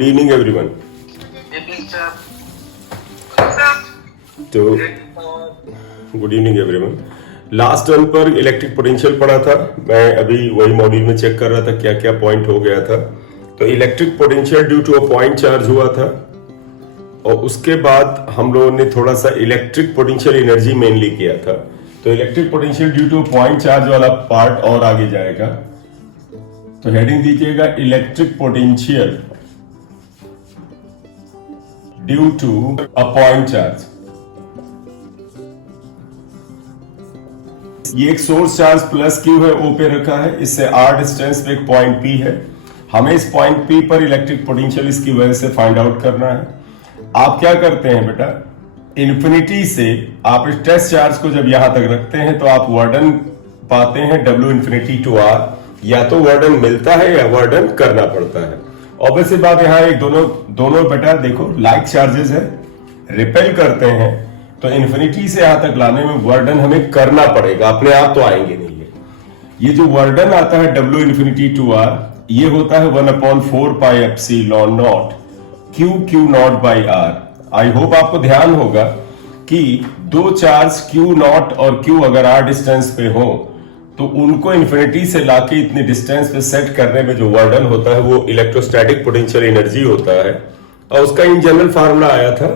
Good evening everyone. तो good evening everyone. Last one पर electric potential पढ़ा था, मैं अभी वही मॉड्यूल में चेक कर रहा था क्या क्या पॉइंट हो गया था। तो electric potential due to a point charge हुआ था, और उसके बाद हम लोगों ने थोड़ा सा इलेक्ट्रिक पोटेंशियल एनर्जी मेनली किया था। तो electric potential due to point charge वाला पार्ट और आगे जाएगा। तो हेडिंग दीजिएगा electric potential due to a point charge. ये एक सोर्स चार्ज प्लस क्यू है, ओ पे रखा है, इससे आर डिस्टेंस पे एक पॉइंट पी है। हमें इस पॉइंट पी पर इलेक्ट्रिक पोटेंशियल इसकी वजह से फाइंड आउट करना है। आप क्या करते हैं बेटा, इन्फिनिटी से आप इस टेस्ट चार्ज को जब यहां तक रखते हैं तो आप वर्डन पाते हैं W इंफिनिटी टू R। या तो वर्डन मिलता है या वर्डन करना पड़ता है। ऑब्वियसली बात यहाँ एक दोनों बेटा देखो लाइक चार्जेस है, रिपेल करते हैं, तो इन्फिनिटी से यहां तक लाने में वर्डन हमें करना पड़ेगा, अपने आप तो आएंगे नहीं है। ये जो वर्डन आता है W इंफिनिटी टू R, ये होता है 1/4 pi epsilon naught Q naught by R। I hope आपको ध्यान होगा कि दो चार्ज Q नॉट और Q अगर R डिस्टेंस पे हो तो उनको इन्फिनिटी से लाके इतनी डिस्टेंस पे सेट करने में जो वर्डन होता है वो इलेक्ट्रोस्टैटिक पोटेंशियल एनर्जी होता है। और उसका इन जनरल फार्मूला आया था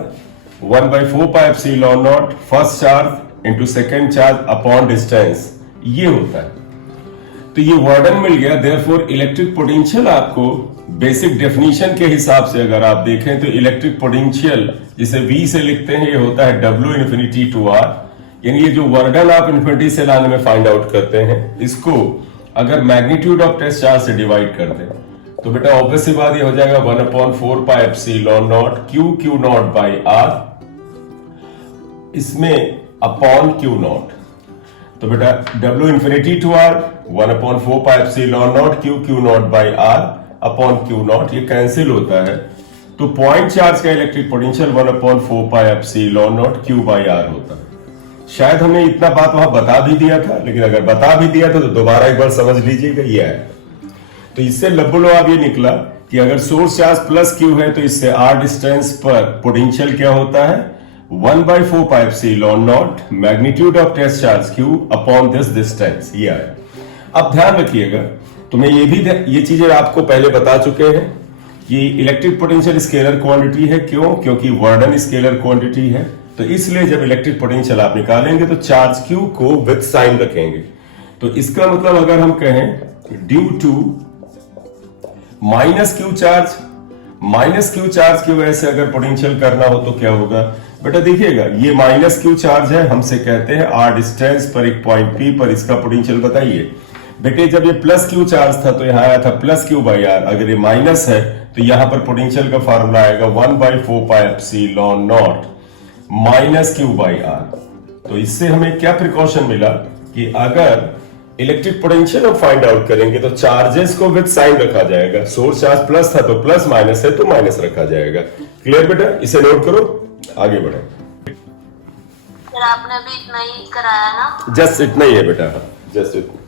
1/4 pi epsilon not first charge into second charge upon distance, ये होता है। तो ये वर्डन मिल गया, देयरफॉर इलेक्ट्रिक पोटेंशियल आपको बेसिक डेफिनेशन के हिसाब से अगर आप देखें तो इलेक्ट्रिक पोटेंशियल जिसे V से लिखते हैं ये होता है W इंफिनिटी टू R। यानी ये जो वर्डन आप इन्फिनिटी से लाने में फाइंड आउट करते हैं, इसको अगर मैग्नीट्यूड ऑफ टेस्ट चार्ज से डिवाइड कर दें तो बेटा ऑब्वियसली बात ये हो जाएगा 1/4 pi epsilon naught Q naught by R, इसमें अपॉन Q नॉट। तो बेटा W infinity to R 1/4 pi epsilon naught Q naught by R upon Q naught, ये कैंसिल होता है। तो पॉइंट चार्ज का electric potential 1/4 pi epsilon naught Q by R होता है। शायद हमने इतना बात वहां बता भी दिया था, लेकिन अगर बता भी दिया था तो दोबारा एक बार समझ लीजिएगा ये है। तो इससे लब्बुलो अब ये निकला कि अगर सोर्स चार्ज प्लस Q है तो इससे R डिस्टेंस पर पोटेंशियल क्या होता है 1/4 pi epsilon naught magnitude of test charge Q upon this distance, ये है। अब ध्यान रखिएगा, तो मैं ये चीजें आपको पहले बता चुके हैं कि इलेक्ट्रिक पोटेंशियल स्केलर क्वांटिटी है। क्यों? क्योंकि वर्डन स्केलर क्वांटिटी है। तो इसलिए जब इलेक्ट्रिक पोटेंशियल आप निकालेंगे तो चार्ज Q को विद साइन रखेंगे। तो इसका मतलब अगर हम कहें due to minus Q charge की वजह से अगर पोटेंशियल करना हो तो क्या होगा बेटा, देखिएगा ये माइनस Q चार्ज है, हमसे कहते हैं R डिस्टेंस पर एक पॉइंट P पर इसका पोटेंशियल बताइए। बेटे जब ये प्लस Q चार्ज था तो यहां आया था प्लस Q बाई R, अगर ये माइनस है तो यहां पर पोटेंशियल का फार्मूला आएगा 1/4 pi epsilon not minus Q by R। तो इससे हमें क्या प्रिकॉशन मिला कि अगर इलेक्ट्रिक पोटेंशियल हम फाइंड आउट करेंगे तो चार्जेस को विद साइन रखा जाएगा। सोर्स चार्ज प्लस था तो प्लस, माइनस है तो माइनस रखा जाएगा। क्लियर बेटा, इसे नोट करो, आगे बढ़े। सर आपने अभी इतना ही कराया ना? जस्ट इतना ही है बेटा, जस्ट इतना।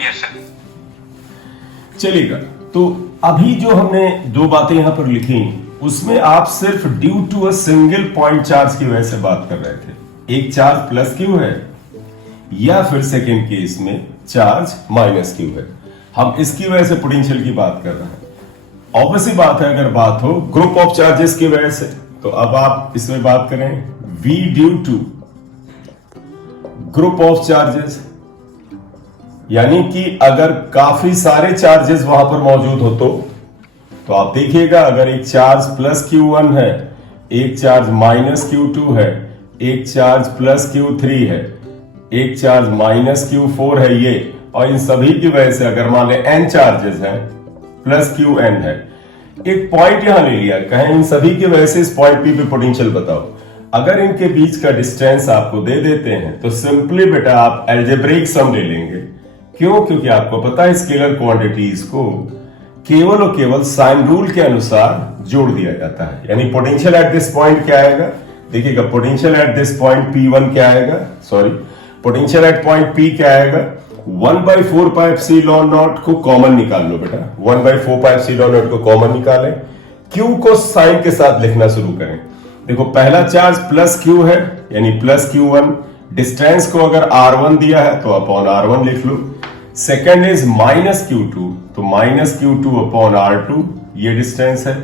Yes sir. चलिएगा, तो अभी जो हमने दो बातें यहां पर लिखी उसमें आप सिर्फ due to a single point charge की वजह से बात कर रहे थे। एक चार्ज प्लस Q है या फिर सेकेंड केस में चार्ज माइनस Q है, हम इसकी वजह से पोटेंशियल की बात कर रहे हैं। ऑब्वियसली बात है अगर बात हो ग्रुप ऑफ चार्जेस की वजह से, तो अब आप इसमें बात करें V due to group of charges, यानी कि अगर काफी सारे चार्जेस वहां पर मौजूद हो तो आप देखिएगा अगर एक चार्ज प्लस Q1 है, एक चार्ज माइनस Q2 है, एक चार्ज प्लस Q3 है, एक चार्ज माइनस Q4 है, ये और इन सभी की वजह से अगर मान लें n चार्जेस हैं प्लस Qn है, एक पॉइंट यहां ले लिया, कहें इन सभी की वजह से इस पॉइंट P पे पोटेंशियल बताओ। अगर इनके बीच का डिस्टेंस आपको दे देते हैं तो सिंपली बेटा आप अलजेब्रिक सम ले लेंगे। क्यों? क्योंकि आपको पता है स्केलर क्वांटिटीज को केवल और केवल साइन रूल के अनुसार जोड़ दिया जाता है। यानी पोटेंशियल एट दिस पॉइंट क्या आएगा, देखिएगा potential at this point P1 क्या आएगा, sorry potential at point P क्या आएगा 1/4 पाई एप्सिलॉन नॉट को कॉमन निकाल लो बेटा। 1/4 पाई एप्सिलॉन नॉट को कॉमन निकालें, क्यू को साइन के साथ लिखना शुरू करें। देखो पहला चार्ज प्लस क्यू है यानी प्लस Q1, डिस्टेंस को अगर R1 दिया है तो अपॉन R1 लिख लो। सेकेंड इज माइनस Q2, तो माइनस Q2 अपॉन R2, ये डिस्टेंस है।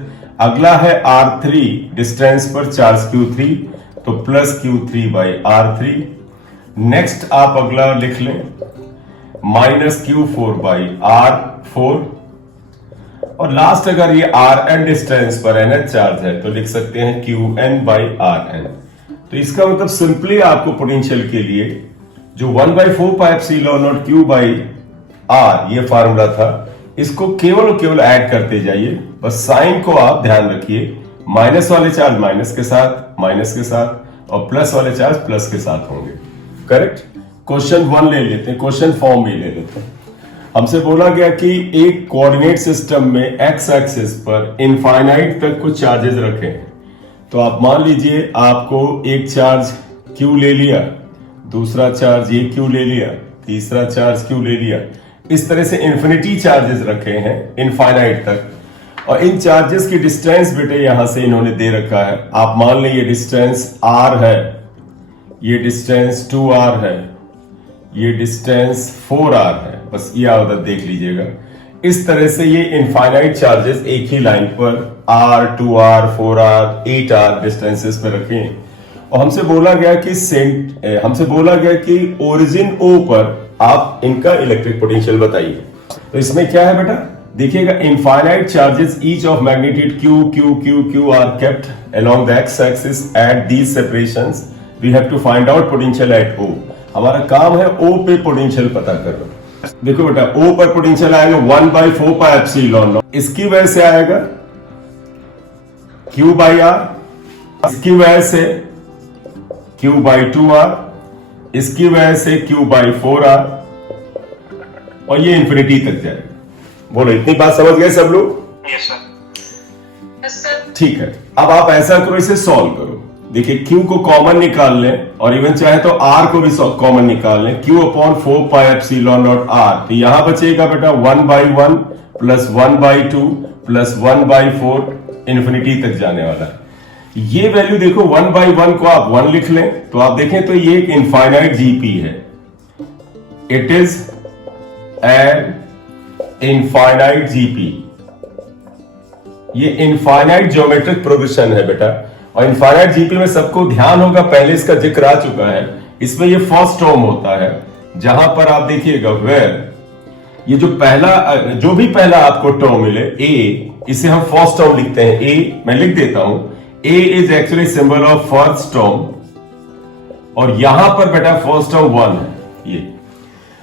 अगला है R3, डिस्टेंस पर चार्ज Q3, तो plus Q3 by R3। Next आप अगला लिख लें माइनस Q4 बाई R4, और लास्ट अगर ये Rn डिस्टेंस पर NH चार्ज है तो लिख सकते हैं Qn बाई Rn। तो इसका मतलब सिंपली आपको पोटेंशियल के लिए जो 1/4 pi epsilon naught Q by R ये फार्मूला था, इसको केवल और केवल ऐड करते जाइए। बस साइन को आप ध्यान रखिए, माइनस वाले चार्ज माइनस के साथ और प्लस वाले चार्ज प्लस के साथ होंगे। करेक्ट। क्वेश्चन 1 ले लेते हैं, क्वेश्चन फॉर्म भी ले लेते हैं। हमसे बोला गया कि एक कोऑर्डिनेट सिस्टम में एक्स एक्सिस पर इनफाइनाइट तक कुछ चार्जेस रखे हैं। तो आप मान लीजिए आपको एक चार्ज Q ले लिया, दूसरा चार्ज ये Q ले लिया, तीसरा चार्ज Q ले लिया। इस तरह से इन्फिनिटी चार्जेस रखे हैं इनफाइनाइट तक, और इन चार्जेस की डिस्टेंस बेटे यहां से इन्होंने दे रखा है। आप मान लें ये डिस्टेंस R है, ये डिस्टेंस 2R है, ये डिस्टेंस 4R है। बस ये उधर देख लीजिएगा। इस तरह से ये इनफाइनाइट चार्जेस एक ही लाइन पर R, 2R, 4R, 8R distances पे रखे हैं। और हमसे बोला गया कि ओरिजिन O पर आप इनका इलेक्ट्रिक पोटेंशियल बताइए। तो इसमें क्या है बेटा, देखिएगा infinite charges each of magnitude Q are kept along the x axis at these separations. We have to find out potential at O। हमारा काम है O पे पोटेंशियल पता करना। देखो बेटा O पर पोटेंशियल आएगा 1/4 पाई एप्सिलॉन नॉट। इसकी वजह से आएगा Q बाई R, इसकी वजह से Q बाई 2R, इसकी वजह से Q बाई 4R, और ये इंफिनिटी तक जाएगा। बोलो इतनी बात समझ गए सब लोग? Yes sir. ठीक है, अब आप ऐसा करो, इसे सॉल्व करो। देखिए Q को कॉमन निकाल लें, और इवन चाहे तो R को भी कॉमन निकाल लें। Q अपॉन 4 पाई एप्सिलॉन नॉट R, तो यहां बचेगा बेटा 1/1 प्लस 1/2 प्लस 1/4, इंफिनिटी तक जाने वाला है। ये वैल्यू देखो 1/1 को आप 1 लिख लें तो आप देखें तो ये एक इनफाइनाइट GP है। It is an infinite GP। ये इनफाइनाइट ज्योमेट्रिक प्रोग्रेशन है बेटा। और इनफाइनाइट GP में सबको ध्यान होगा, पहले इसका जिक्र आ चुका है। इसमें ये फर्स्ट टर्म होता है, जहां पर आप देखिएगा वेयर ये जो भी पहला आपको टर्म मिले A, इसे हम फर्स्ट टर्म लिखते हैं A। मैं लिख देता हूं A is actually symbol of first term, और यहां पर बेटा फर्स्ट टर्म 1 है ये।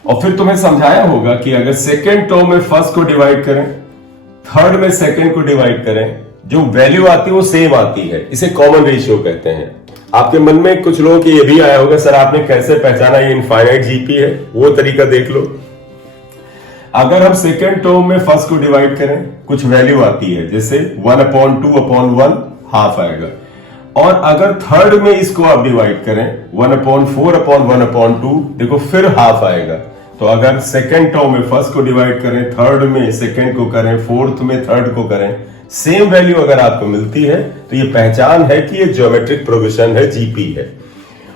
और फिर तुम्हें समझाया होगा कि अगर सेकेंड टर्म में फर्स्ट को डिवाइड करें, थर्ड में सेकेंड को डिवाइड करें, जो वैल्यू आती है वो सेम आती है। इसे कॉमन रेशियो कहते हैं। आपके मन में कुछ लोगों के ये भी आया होगा, सर आपने कैसे पहचाना ये इनफाइनाइट GP है? वो तरीका देख लो। अगर हम सेकेंड टर्म में फर्स्ट को डिवाइड करें, कुछ वैल्यू आती है, जैसे 1/2/1 हाफ आएगा। और अगर थर्ड में इसको आप डिवाइड करें 1/4/1/2, देखो फिर हाफ आएगा। तो अगर सेकेंड टर्म में फर्स्ट को डिवाइड करें, थर्ड में सेकेंड को करें, फोर्थ में थर्ड को करें, सेम वैल्यू अगर आपको मिलती है तो ये पहचान है कि ये ज्योमेट्रिक प्रोग्रेशन है, GP है।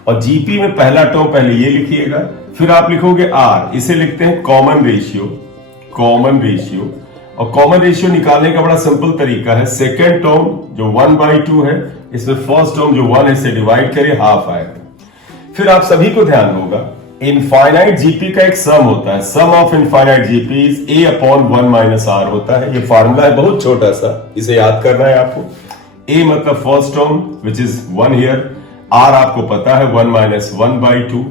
और GP में पहला टर्म पहले ये लिखिएगा, फिर आप लिखोगे R, इसे लिखते हैं कॉमन रेशियो। और कॉमन रेशियो निकालने का बड़ा सिंपल तरीका है, सेकेंड टर्म जो 1/2 है, इसमें फर्स्ट टर्म जो 1 है इसे डिवाइड करिए, हाफ आएगा। फिर आप सभी को ध्यान होगा इनफाइनाइट GP का एक सम होता है, sum of infinite GP is A upon 1 minus R होता है। ये फार्मूला है बहुत छोटा सा, इसे याद करना है आपको। A मतलब first term which is 1 here, R आपको पता है 1 माइनस 1/2।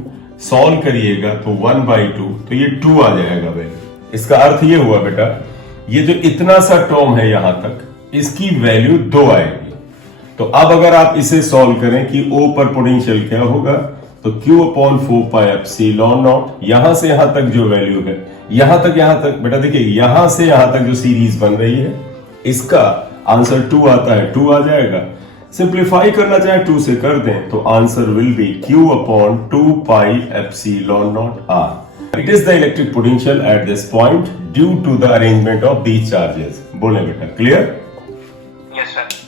सॉल्व करिएगा तो 1/2, तो ये 2 आ जाएगा भाई। इसका अर्थ ये हुआ बेटा, ये जो इतना सा टर्म है यहां तक, इसकी वैल्यू 2 आएगी। तो अब अगर आप इसे सॉल्व करें कि O पर पोटेंशियल क्या होगा, तो Q upon 4 pi epsilon not, यहां से यहां तक जो वैल्यू है, यहां तक बेटा देखिए, यहां से यहां तक जो सीरीज बन रही है, इसका आंसर 2 आता है, 2 आ जाएगा। सिंप्लीफाई करना चाहे 2 से कर दें तो answer will be Q upon 2 pi epsilon naught R। It is the electric potential at this point due to the arrangement of these charges. बोले बेटा, क्लियर? Yes sir.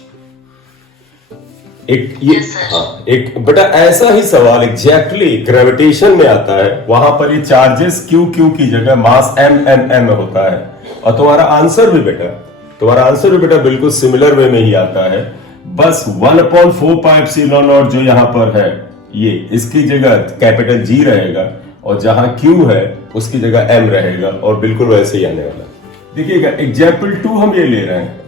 एक ये Yes, sir. हाँ, एक बेटा ऐसा ही सवाल एग्जैक्टली ग्रेविटेशन में आता है। वहां पर ये चार्जेस क्यू क्यू की जगह मास एम एम एम होता है, और तुम्हारा आंसर भी बेटा बिल्कुल सिमिलर वे में ही आता है। बस 1/4 पाई एप्सिलॉन नॉट जो यहां पर है, ये इसकी जगह कैपिटल जी रहेगा, और जहां क्यू है उसकी जगह एम रहेगा, और बिल्कुल वैसे ही आने वाला। देखिएगा एग्जाम्पल 2 हम ये ले रहे हैं।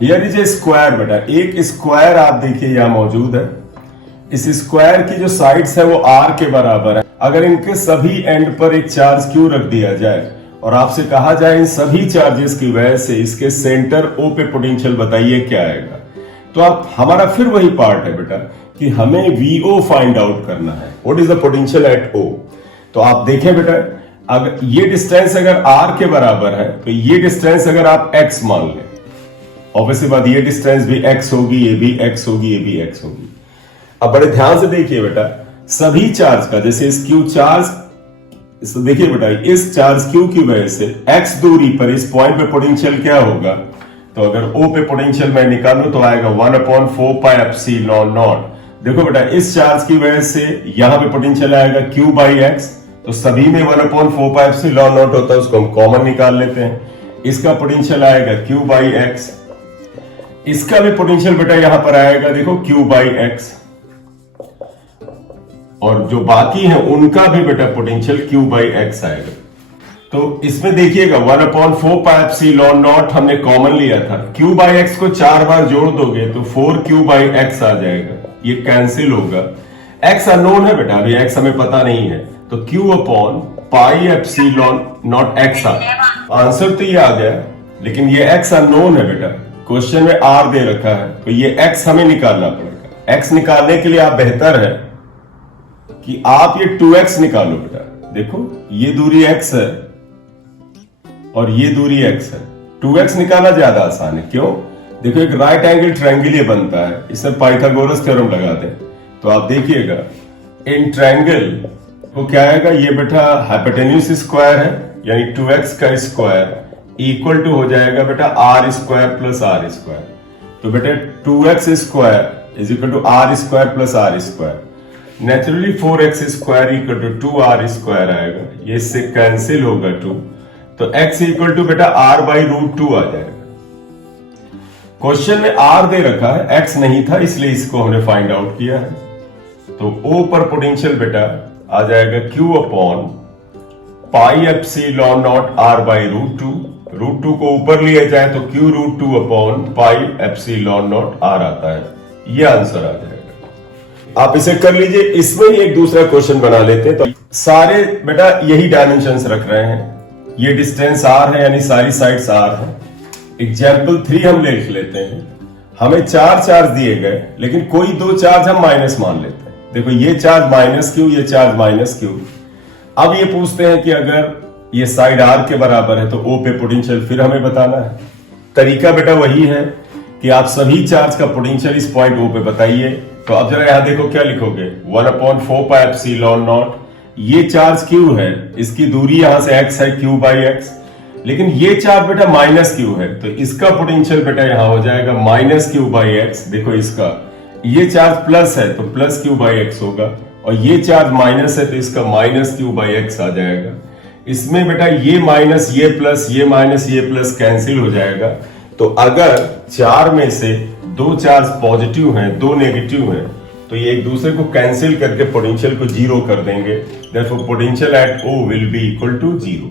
हियर इज ए स्क्वायर बेटा, एक स्क्वायर आप देखिए यहां मौजूद है। इस स्क्वायर की जो साइड्स है वो आर के बराबर है। अगर इनके सभी एंड पर एक चार्ज क्यू रख दिया जाए और आपसे कहा जाए इन सभी चार्जेस की वजह से इसके सेंटर ओ पे पोटेंशियल बताइए क्या आएगा, तो आप हमारा फिर वही पार्ट है बेटा कि हमें वीओ फाइंड आउट करना है। What is the potential at O? तो आप देखें बेटा, अगर ये डिस्टेंस अगर आर के बराबर है तो ये डिस्टेंस अगर आप एक्स मान लें, ऑब्वियसली बात ये डिस्टेंस भी x होगी, ये भी x होगी, ये भी x होगी। अब बड़े ध्यान से देखिए बेटा, सभी चार्ज का जैसे इस क्यू चार्ज, देखिए बेटा इस चार्ज क्यू की वजह से x दूरी पर इस पॉइंट पे पोटेंशियल क्या होगा, तो अगर O पे पोटेंशियल मैं निकालूं तो आएगा 1/4 पाई एप्सिलॉन नॉट। देखो बेटा इस चार्ज की वजह से यहां पे पोटेंशियल आएगा Q बाई एक्स, तो सभी में 1/4 पाई एप्सिलॉन नॉट होता है, उसको हम कॉमन निकाल लेते हैं। इसका पोटेंशियल आएगा Q बाई एक्स, इसका भी पोटेंशियल बेटा यहां पर आएगा देखो Q बाई एक्स, और जो बाकी है उनका भी बेटा पोटेंशियल Q बाई एक्स आएगा। तो इसमें देखिएगा 1/4 पाई एप्सिलॉन नॉट हमने कॉमन लिया था, Q बाई एक्स को 4 बार जोड़ दोगे तो 4Q बाई एक्स आ जाएगा, ये कैंसिल होगा। x अननोन है बेटा, अभी x हमें पता नहीं है, तो Q upon pi epsilon not x answer तो ये आ गया, लेकिन ये x अननोन है बेटा, क्वेश्चन में r दे रखा है, तो ये x हमें निकालना पड़ेगा। x निकालने के लिए आप बेहतर है कि आप ये 2x निकालो बेटा। देखो ये दूरी x है और ये दूरी x है, 2x निकालना ज्यादा आसान है। क्यों? देखो एक राइट एंगल ट्रायंगल ये बनता है, इसमें पाइथागोरस थ्योरम लगा दें तो आप देखिएगा इन ट्रायंगल को क्या आएगा, ये बेटा हाइपोटेन्यूज स्क्वायर है, यानी 2x का स्क्वायर इक्वल टू हो जाएगा बेटा r square plus r square. तो बेटा 2x square is equal to r square plus r square, naturally 4x square equal to 2r square आएगा, ये इससे कैंसिल होगा 2, तो x इक्वल टू बेटा r बाई रूट 2 आ जाएगा। क्वेश्चन में r दे रखा है, x नहीं था, इसलिए इसको हमने फाइंड आउट किया है। तो O पर पोटेंशियल बेटा आ जाएगा Q upon pi epsilon naught r by root 2, root 2 को ऊपर लिया जाए तो Q root 2 upon pi epsilon naught r आता है, ये आंसर आ जाएगा। आप इसे कर लीजिए, इसमें ही एक दूसरा क्वेश्चन बना लेते हैं। तो सारे बेटा यही डायमेंशंस रख रहे हैं, ये डिस्टेंस r है यानी सारी साइड्स r है। एग्जाम्पल 3 हम लिख लेते हैं, हमें 4 चार्ज दिए गए लेकिन कोई 2 चार्ज हम माइनस मान लेते हैं। देखो ये चार्ज माइनस क्यू, ये चार्ज माइनस क्यू। अब ये पूछते हैं कि अगर ये साइड r के बराबर है तो O पे पोटेंशियल फिर हमें बताना है। तरीका बेटा वही है कि आप सभी चार्ज का पोटेंशियल इस पॉइंट O पे बताइए। तो अब जरा यहां देखो क्या लिखोगे, 1/4 पाई एप्सिलॉन नॉट, ये चार्ज Q है, इसकी दूरी यहां से x है Q बाई एक्स, लेकिन ये चार्ज बेटा माइनस Q है, तो इसका पोटेंशियल बेटा यहां हो जाएगा माइनस Q बाई एक्स। देखो इसका ये चार्ज प्लस है तो प्लस Q बाई एक्स होगा, और ये चार्ज माइनस है तो इसका माइनस Q बाई एक्स आ जाएगा। इसमें बेटा ये माइनस ये प्लस, ये माइनस ये प्लस कैंसिल हो जाएगा। तो अगर 4 में से 2 चार्ज पॉजिटिव हैं, 2 नेगेटिव हैं, तो ये एक दूसरे को कैंसिल करके पोटेंशियल को जीरो कर देंगे। Therefore potential at O will be equal to 0।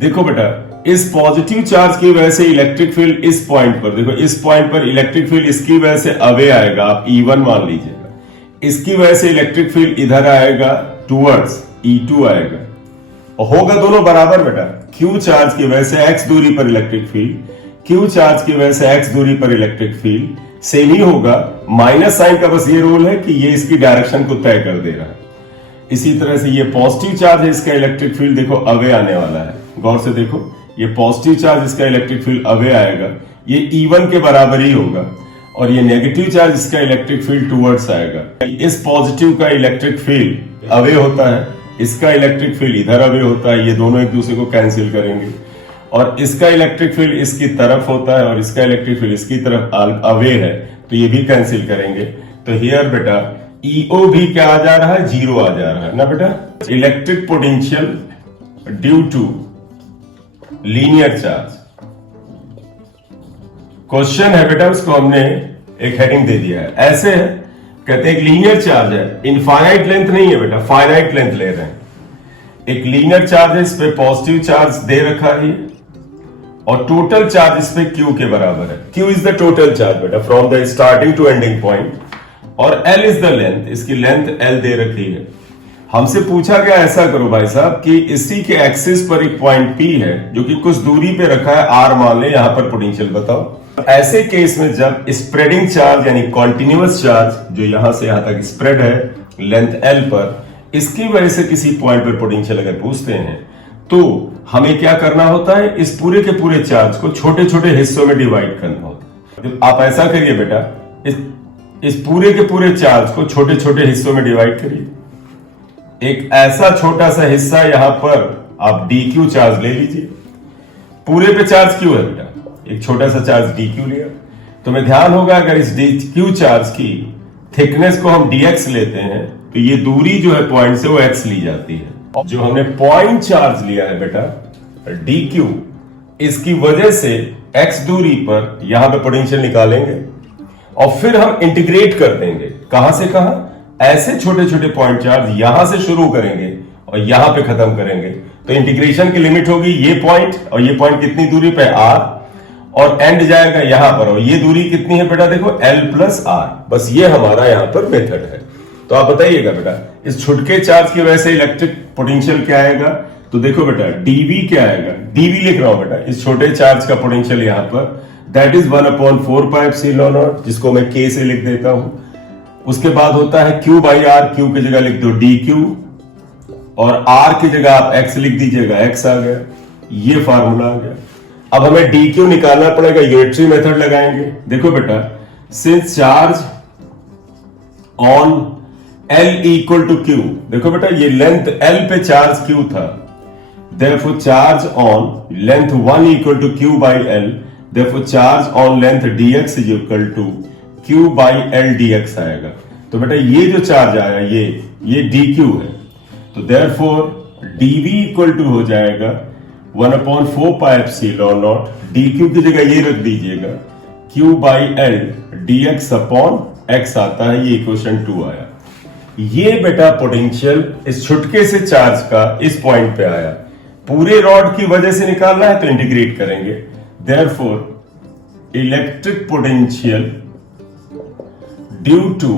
देखो बेटा इस पॉजिटिव चार्ज की वजह से इलेक्ट्रिक फील्ड इस पॉइंट पर, देखो इस पॉइंट पर इलेक्ट्रिक फील्ड इसकी वजह से अवे आएगा, आप E1 मान लीजिएगा। इसकी वजह से इलेक्ट्रिक फील्ड इधर आएगा टूवर्ड्स E2 आएगा, और होगा दोनों बराबर बेटा। Q चार्ज की वजह से x दूरी पर इलेक्ट्रिक फील्ड, Q चार्ज की वजह से x दूरी पर इलेक्ट्रिक फील्ड सेम ही होगा। माइनस साइन का बस ये रोल है कि ये इसकी डायरेक्शन को तय कर दे रहा है। इसी तरह से ये पॉजिटिव चार्ज है, इसका इलेक्ट्रिक फील्ड देखो अवे आने वाला है, गौर से देखो ये पॉजिटिव चार्ज इसका इलेक्ट्रिक फील्ड अवे आएगा, ये E1 के बराबर ही होगा, और ये नेगेटिव चार्ज इसका इलेक्ट्रिक फील्ड टूवर्ड्स आएगा। इस पॉजिटिव का इलेक्ट्रिक फील्ड अवे होता है, इसका इलेक्ट्रिक फील्ड इधर अवे होता है, ये दोनों एक दूसरे को कैंसिल करेंगे, और इसका इलेक्ट्रिक फील्ड इसकी तरफ होता है और इसका इलेक्ट्रिक फील्ड इसकी तरफ अवे है, तो ये भी कैंसिल करेंगे। तो हियर बेटा ईओ भी क्या आ जा रहा है, जीरो आ जा रहा है ना बेटा। Electric potential due to linear charge, question है बेटा, उसको हमने एक हेडिंग दे दिया है, ऐसे है, कहते हैं एक लीनियर चार्ज है, इनफाइनाइट लेंथ नहीं है बेटा, फाइनाइट लेंथ ले रहे हैं। एक लीनियर चार्ज है, इस पे पॉजिटिव चार्ज दे रखा है और टोटल चार्ज इस पे क्यू के बराबर है। Q is the total charge बेटा from the starting to ending point, और एल इज द लेंथ, इसकी लेंथ एल दे रखी है। हमसे पूछा गया ऐसा करो भाई साहब कि इसी के एक्सिस पर एक पॉइंट पी है जो कि कुछ दूरी पे रखा है, आर मान ले, यहां पर पोटेंशियल बताओ। ऐसे केस में जब स्प्रेडिंग चार्ज यानी कॉन्टिन्यूअस चार्ज जो यहां से यहां तक स्प्रेड है लेंथ एल पर, इसकी वजह से किसी पॉइंट पर पोटेंशियल अगर पूछते हैं तो हमें क्या करना होता है, इस पूरे के पूरे चार्ज को छोटे छोटे हिस्सों में डिवाइड करना होता है। आप ऐसा करिए बेटा, इस पूरे के पूरे चार्ज को छोटे छोटे हिस्सों में डिवाइड करिए। एक ऐसा छोटा सा हिस्सा यहां पर आप dq चार्ज ले लीजिए, पूरे पे चार्ज क्यू है बेटा, एक छोटा सा चार्ज dq लिया, तो मैं ध्यान होगा अगर इस dq चार्ज की थिकनेस को हम dx लेते हैं तो ये दूरी जो है पॉइंट से वो x ली जाती है। जो हमने पॉइंट चार्ज लिया है बेटा dq, इसकी वजह से x दूरी पर यहां पे पोटेंशियल निकालेंगे और फिर हम इंटीग्रेट कर देंगे, कहां से कहां, ऐसे छोटे छोटे पॉइंट चार्ज यहां से शुरू करेंगे और यहां पे खत्म करेंगे, तो इंटीग्रेशन की लिमिट होगी ये पॉइंट, और ये पॉइंट कितनी दूरी पे r, और एंड जाएगा यहां पर, और ये दूरी कितनी है बेटा, देखो l प्लस आर। बस ये हमारा यहां पर मेथड है। तो आप बताइएगा बेटा इस छुटके चार्ज की वजह से इलेक्ट्रिक पोटेंशियल क्या आएगा, तो देखो बेटा dv क्या आएगा, dv लिख रहा हूं बेटा, इस छोटे चार्ज का पोटेंशियल यहां पर, that is 1/4 pi epsilon not, जिसको मैं k से लिख देता हूं। उसके बाद होता है q बाई आर, q की जगह लिख दो dq, और r की जगह आप x लिख दीजिएगा, x आ गया, ये फार्मूला आ गया। अब हमें dq निकालना पड़ेगा, यूनिटरी मेथड लगाएंगे। देखो बेटा, since charge on l equal to q, देखो बेटा ये लेंथ l पे चार्ज q था, therefore charge on length 1 equal to q by l, therefore charge on length dx is equal to q by l dx आएगा। तो बेटा ये जो चार्ज आया ये dq है, तो therefore dv इक्वल टू हो जाएगा 1/4 पाई एप्सिलॉन नॉट, dq की जगह ये रख दीजिएगा, q by l dx upon x आता है, ये इक्वेशन 2 आया। ये बेटा पोटेंशियल इस छुटके से चार्ज का इस पॉइंट पे आया, पूरे रॉड की वजह से निकालना है तो इंटीग्रेट करेंगे, therefore electric potential due to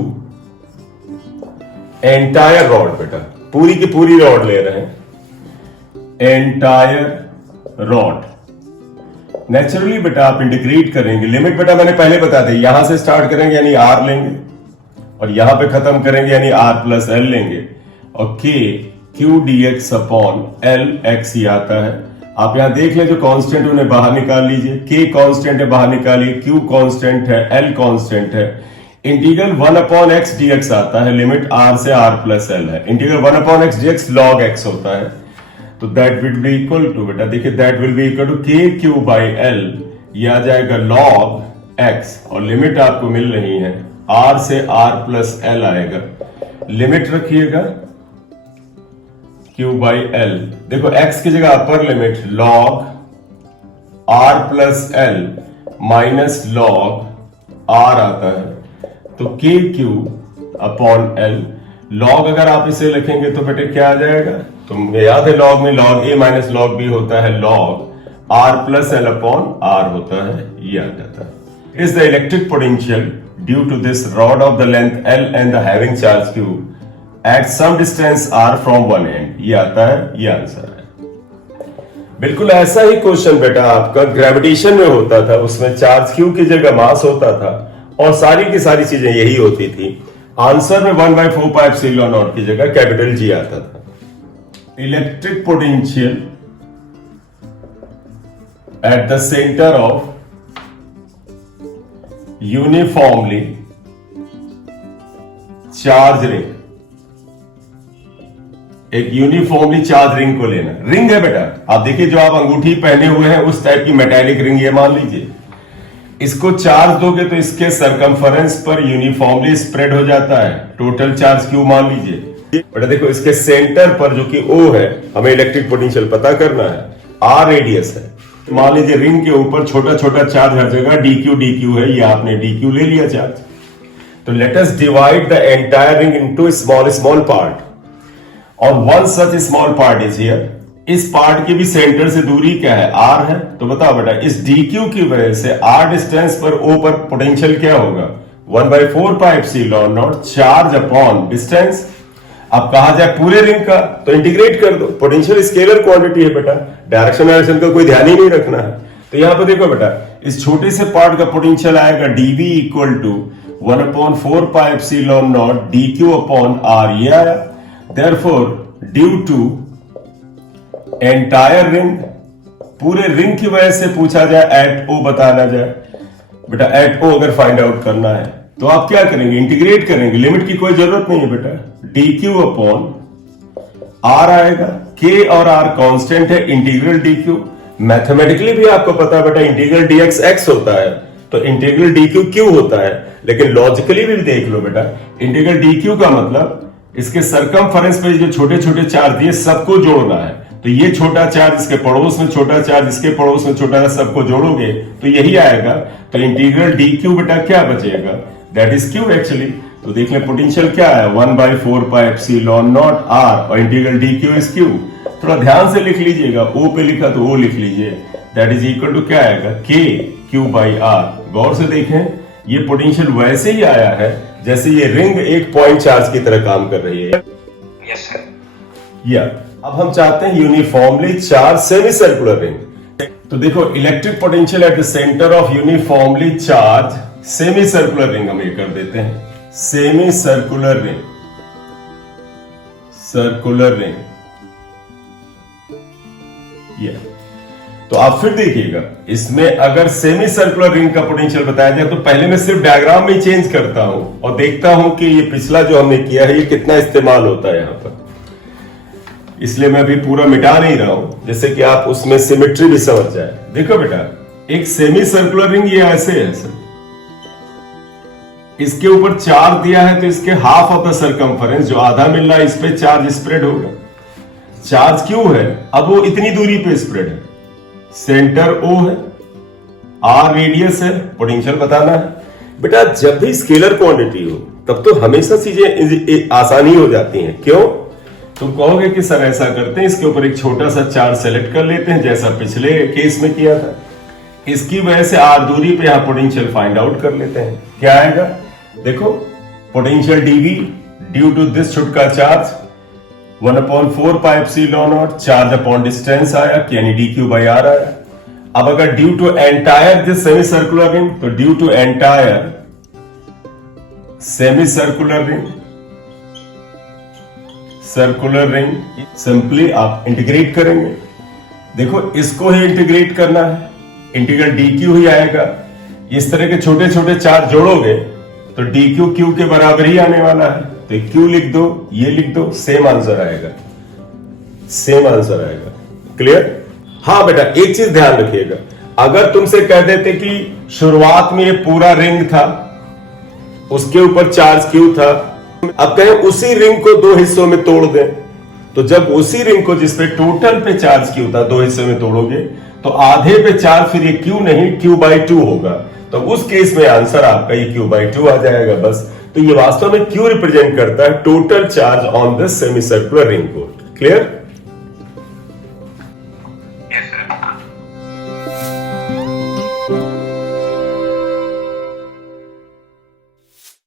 entire rod, बेटा पूरी की पूरी रॉड ले रहे हैं, एंटायर रॉड। नेचुरली बेटा आप इंटीग्रेट करेंगे, लिमिट बेटा मैंने पहले बता दी, यहां से स्टार्ट करेंगे यानी r लेंगे, और यहां पे खत्म करेंगे यानी r प्लस l लेंगे, और k q dx upon l x ही आता है। आप यहां देख लें जो कांस्टेंट उन्हें बाहर निकाल लीजिए, k कांस्टेंट है बाहर निकालिए, q कांस्टेंट है, l कांस्टेंट है, इंटीग्रल 1 अपॉन x dx आता है, लिमिट r से r प्लस l है, integral 1 upon x dx log x होता है, तो that will be equal to, बेटा देखिए that will be equal to k q by l, ये आ जाएगा log x, और लिमिट आपको मिल रही है r से r प्लस l आएगा, लिमिट रखिएगा q बाई l, देखो x की जगह upper limit log r plus l minus log r आता है, तो k q upon l, log अगर आप इसे लिखेंगे तो बेटे क्या आ जाएगा, तो मुझे याद है log में log a minus log b होता है, log r plus l upon r होता है, ये आ जाता है। Is the electric potential due to this rod of the length l end the having charge q at some distance r from one end, ये आता है, ये आंसर है। बिल्कुल ऐसा ही क्वेश्चन बेटा आपका ग्रेविटेशन में होता था, उसमें चार्ज q की जगह मास होता था और सारी की सारी चीजें यही होती थी। आंसर में 1/4 पाई एप्सिलॉन नॉट की जगह कैपिटल G आता था। Electric potential at the centre of uniformly charge ring, एक यूनिफॉर्मली चार्ज रिंग को लेना। रिंग है बेटा, आप देखिए जो आप अंगूठी पहने हुए हैं उस टाइप की मेटालिक रिंग ये मान लीजिए। इसको चार्ज दोगे तो इसके सरकमफरेंस पर यूनिफॉर्मली स्प्रेड हो जाता है। टोटल चार्ज क्यू मान लीजिए बेटा। देखो इसके सेंटर पर जो कि O है, हमें इलेक्ट्रिक पोटेंशियल पता करना है। R रेडियस है, मान लीजिए रिंग के ऊपर छोटा छोटा चार्ज हर जगह dq है, ये आपने dq ले लिया चार्ज। तो let us divide the entire ring into small part, और one such small part is here. इस पार्ट की भी सेंटर से दूरी क्या है, r है। तो बताओ बेटा, इस dq की वजह से r डिस्टेंस पर O पर पोटेंशियल क्या होगा, 1/4 pi epsilon not charge upon distance. अब कहा जाए पूरे रिंग का तो इंटीग्रेट कर दो, पोटेंशियल स्केलर क्वांटिटी है बेटा, डायरेक्शन का कोई ध्यान ही नहीं रखना है। तो यहां पर देखो बेटा, इस छोटे से पार्ट का पोटेंशियल आएगा dv equal to 1/4 pi epsilon naught dq upon r, ये आया। Therefore due to entire ring, पूरे रिंग की वजह से पूछा जाए एट O बताना जाए बेटा, एट O अगर फाइंड आउट करना है तो आप क्या करेंगे, इंटीग्रेट करेंगे। लिमिट की कोई जरूरत नहीं है बेटा, dq अपॉन r आएगा। k और r कांस्टेंट है, इंटीग्रल dq। मैथमेटिकली भी आपको पता है बेटा, इंटीग्रल dx x होता है तो इंटीग्रल dq q होता है। लेकिन लॉजिकली भी देख लो बेटा, इंटीग्रल dq का मतलब इसके सरकमफरेंस पे जो छोटे छोटे चार्ज दिए सबको जोड़ना है। तो ये छोटा चार्ज इसके पड़ोस में, छोटा चार्ज इसके पड़ोस में, छोटा सबको जोड़ोगे तो यही आएगा। तो इंटीग्रल dq बेटा क्या बचेगा, दैट इज q एक्चुअली। तो देख लें पोटेंशियल क्या है, 1/4 पाई एप्सिलॉन नॉट r, और इंटीग्रल dq इज q। थोड़ा ध्यान से लिख लीजिएगा, O पे लिखा तो O लिख लीजिए, दैट इज इक्वल टू क्या आएगा, k q/r। गौर से देखें, ये पोटेंशियल वैसे ही आया है जैसे ये रिंग एक पॉइंट चार्ज की तरह काम कर रही है। Yes sir. या अब हम चाहते हैं uniformly charge semi circular ring. तो देखो electric potential at the centre of uniformly charge semi circular ring हम ये कर देते हैं, semi circular ring, circular ring. ये तो आप फिर देखिएगा, इसमें अगर सेमी सर्कुलर रिंग का पोटेंशियल बताया जाए तो पहले मैं सिर्फ डायग्राम में चेंज करता हूं और देखता हूं कि ये पिछला जो हमने किया है ये कितना इस्तेमाल होता है यहां पर। इसलिए मैं अभी पूरा मिटा नहीं रहा हूं, जैसे कि आप उसमें सिमेट्री भी समझ जाए। देखो बेटा, एक सेमी सर्कुलर रिंग ये ऐसे है सर, इसके ऊपर चार्ज दिया है तो इसके हाफ ऑफ द सर्कमफरेंस जो आधा मिल रहा है इस पे चार्ज स्प्रेड होगा। चार्ज क्यों है, अब वो इतनी दूरी पे स्प्रेड है, सेंटर O है, R रेडियस है, पोटेंशियल बताना है। बेटा जब भी स्केलर क्वांटिटी हो तब तो हमेशा चीजें आसानी हो जाती हैं। क्यों, तुम कहोगे कि सर ऐसा करते हैं, इसके ऊपर एक छोटा सा चार्ज सेलेक्ट कर लेते हैं जैसा पिछले केस में किया था, इसकी वजह से R दूरी पे यहां पोटेंशियल फाइंड आउट कर लेते हैं। क्या आएगा, देखो potential dv due to this छुटका charge 1/4 pi epsilon not charge upon distance आया, यानी dq/r आया। अब अगर due to entire this semi circular ring, तो due to entire semi circular ring, circular ring, simply आप इंटीग्रेट करेंगे। देखो इसको ही इंटीग्रेट करना है, इंटीग्रल dq ही आएगा। इस तरह के छोटे छोटे चार्ज जोड़ोगे तो dq q के बराबर ही आने वाला है, तो q लिख दो, ये लिख दो, सेम आंसर आएगा, सेम आंसर आएगा। क्लियर। हाँ बेटा एक चीज ध्यान रखिएगा, अगर तुमसे कह देते कि शुरुआत में ये पूरा रिंग था, उसके ऊपर चार्ज q था, अब कहें उसी रिंग को दो हिस्सों में तोड़ दें, तो जब उसी रिंग को जिसपे टोटल पे चार्ज q था दो हिस्सों में तोड़ोगे तो आधे पे चार्ज फिर ये q नहीं q/2 होगा, तो उस केस में आंसर आपका ये q/2 आ जाएगा बस। तो ये वास्तव में q रिप्रेजेंट करता है total charge on this semi circular ring को। क्लियर।